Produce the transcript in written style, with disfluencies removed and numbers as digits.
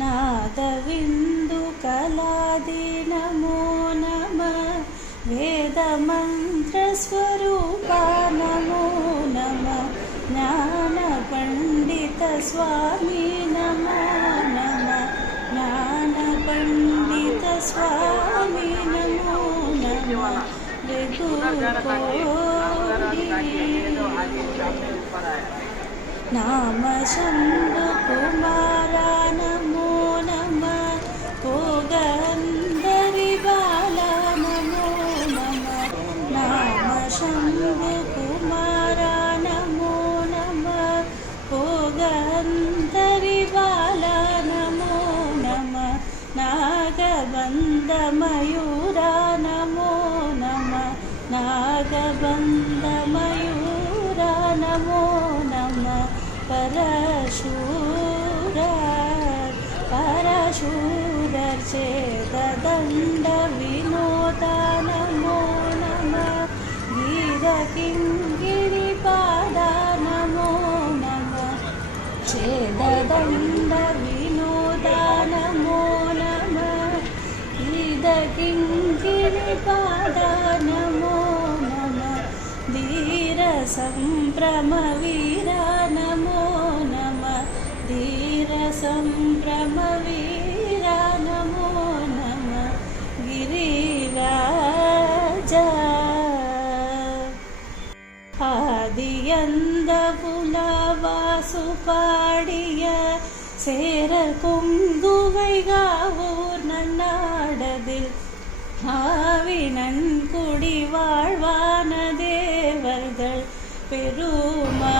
नादविन्दुकलादि नमो नमः वेदमन्त्रस्वरूपा नमो नमः ज्ञानपण्डितस्वामी नमो नमः ज्ञानपण्डितस्वामी नमो नमः नाम शम्भुकुमारा नमो नमः भोगन्धरिबाला नमो नमः नाम शम्भुकुमारा नमो नमः भोगन्धरिबाला नमो नमः नागबन्धमयूरा नमो नमः नागबन्धमयूरा नमो नमः परशूरर्चेदण्डविनोदा नमो नमः गिरकिङ्गिरिपादा नमो नमः छेददण्डविनोदा नमो नमः गिरकिङ्गिरिपादा नमो नमः धीरसम्भ्रमवीरा नमो नमः धीरसम्भ्रमवीरा नमो नमः गिरिराजा ஆதியந்தபுலவாசுபாடிய சேரர் கொங்குவைகாவூர் நன்னாடதில் ஆவினன் குடி வாழ்வான தேவர்கள் பெருமா